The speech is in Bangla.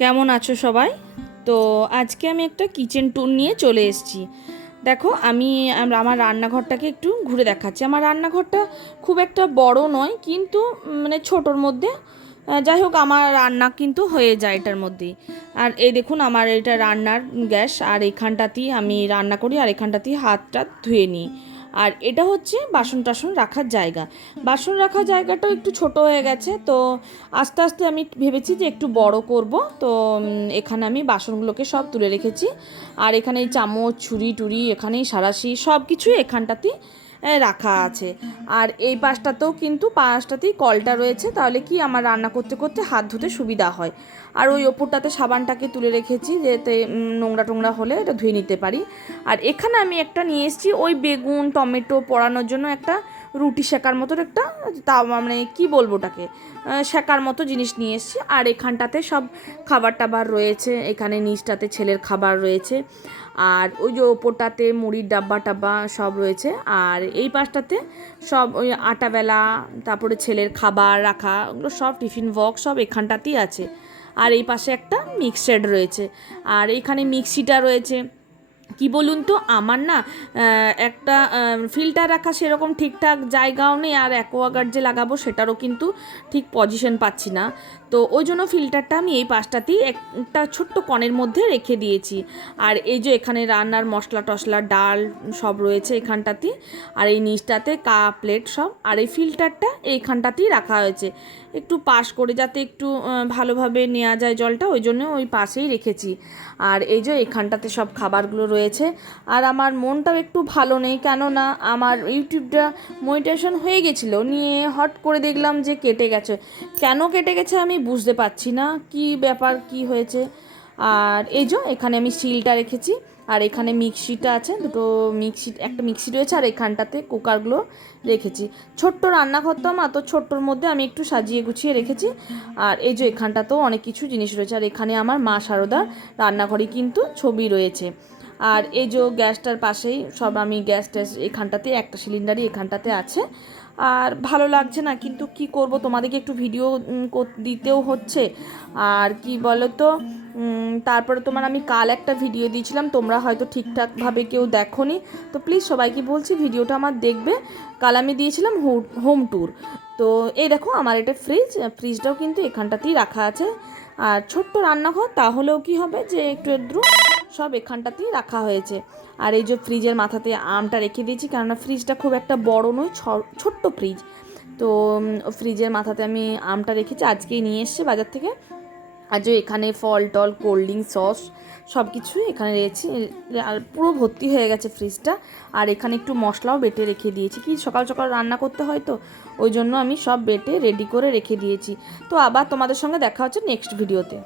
কেমন আছো সবাই? তো আজকে আমি একটা কিচেন ট্যুর নিয়ে চলে এসেছি। দেখো আমার রান্নাঘরটাকে একটু ঘুরে দেখাচ্ছি। আমার রান্নাঘরটা খুব একটা বড় নয়, কিন্তু মানে ছোটোর মধ্যে। যাই হোক, আমার রান্না কিন্তু হয়ে যায় এটার মধ্যেই। আর এই দেখুন, আমার এটা রান্নার গ্যাস, আর এখানটাতেই আমি রান্না করি, আর এখানটাতেই হাতটা ধুয়ে নিই। আর এটা হচ্ছে বাসন টাসন রাখার জায়গা। বাসন রাখার জায়গাটাও একটু ছোট হয়ে গেছে, তো আস্তে আস্তে আমি ভেবেছি যে একটু বড় করব। তো এখানে আমি বাসনগুলোকে সব তুলে রেখেছি। আর এখানে এই চামচ, ছুরি টুরি, এখানেই সারাশি সব কিছুই এখানটাতেই রাখা আছে। আর এই পাশটাতেই কলটা রয়েছে, তাহলে কি আমার রান্না করতে করতে হাত ধুতে সুবিধা হয়। আর ওই ওপরটাতে সাবানটাকে তুলে রেখেছি, যাতে নোংরা টোংরা হলে এটা ধুয়ে নিতে পারি। আর এখানে আমি একটা নিয়ে এসেছি ওই বেগুন টমেটো পোড়ানোর জন্য একটা রুটি শেকার মতোর একটা, তা মানে কি বলবো ওটাকে, শেকার মতো জিনিস নিয়ে এসেছি। আর এখানটাতে সব খাবার টাবার রয়েছে, এখানে নিচটাতে ছেলের খাবার রয়েছে, আর ওই যে ওপরটাতে মুড়ির ডাব্বা টাব্বা সব রয়েছে। আর এই পাশটাতে সব ওই আটাবেলা, তারপরে ছেলের খাবার রাখা, ওগুলো সব টিফিন বক্স সব এখানটাতেই আছে। আর এই পাশে একটা মিক্সার রয়েছে, আর এইখানে মিক্সিটা রয়েছে। কি বলুন তো, আমার না একটা ফিল্টার রাখা সেরকম ঠিকঠাক জায়গাও নেই, আর অ্যাকোয়াগার্ড যে লাগাবো সেটারও কিন্তু ঠিক পজিশন পাচ্ছি না। তো ওই জন্য ফিল্টারটা আমি এই পাশটাতেই একটা ছোট্ট কণের মধ্যে রেখে দিয়েছি। আর এই যে এখানে রান্নার মশলা টশলা ডাল সব রয়েছে এখানটাতেই। আর এই নিচটাতে কাপ প্লেট সব, আর এই ফিল্টারটা এইখানটাতেই রাখা হয়েছে একটু পাশ করে, যাতে একটু ভালোভাবে নেওয়া যায় জলটা, ওই জন্য ওই পাশেই রেখেছি। আর এই যে এখানটাতে সব খাবারগুলো রয়েছে। আর আমার মনটাও একটু ভালো নেই, কেননা আমার ইউটিউবটা মনিটাইজেশন হয়ে গেছিলো, নিয়ে হট করে দেখলাম যে কেটে গেছে। কেন কেটে গেছে আমি বুঝতে পারছি না, কি ব্যাপার কি হয়েছে। আর এই যে এখানে আমি স্টিলটা রেখেছি, আর এখানে মিক্সিটা আছে, একটা মিক্সি রয়েছে, আর এখানটাতে কুকারগুলো রেখেছি। ছোট্ট রান্নাঘর তো আমার, তো ছোট্টর মধ্যে আমি একটু সাজিয়ে গুছিয়ে রেখেছি। আর এই যে এখানটাতেও অনেক কিছু জিনিস রয়েছে, আর এখানে আমার মা শারদার রান্নাঘরে কিন্তু ছবি রয়েছে। আর এই যে গ্যাসটার পাশেই সব আমি গ্যাস ট্যাস, এখানটাতে একটা সিলিন্ডারই এখানটাতে আছে। আর ভালো লাগছে না, কিন্তু কি করব, তোমাদেরকে একটু ভিডিও দিতেও হচ্ছে। আর কি বলো তো, তারপরে আমি কাল একটা ভিডিও দিয়েছিলাম, তোমরা হয়তো ঠিকঠাকভাবে কেউ দেখোনি। তো প্লিজ সবাইকে বলছি ভিডিওটা আমার দেখবে। কাল আমি দিয়েছিলাম হোম ট্যুর। তো এই দেখো, আমার এটা ফ্রিজটাও কিন্তু এখানটাতেই রাখা আছে। আর ছোট্ট রান্নাঘর, তাহলেও কি হবে যে একটু একটু সব এখানটাতেই রাখা হয়েছে। আর এই যে ফ্রিজের মাথাতে আমটা রেখে দিয়েছি, কেননা ফ্রিজটা খুব একটা বড় নয়, ছোট্ট ফ্রিজ। তো ফ্রিজের মাথাতে আমি আমটা রেখেছি, আজকেই নিয়ে এসছে বাজার থেকে। আর যে এখানে ফল টল কোল্ড ড্রিঙ্ক সস সব কিছুই এখানে রয়েছে। আর পুরো ভর্তি হয়ে গেছে ফ্রিজটা। আর এখানে একটু মশলাও বেটে রেখে দিয়েছি, কি সকাল সকাল রান্না করতে হয়, তো ওই জন্য আমি সব বেটে রেডি করে রেখে দিয়েছি। তো আবার তোমাদের সঙ্গে দেখা হচ্ছে নেক্সট ভিডিওতে।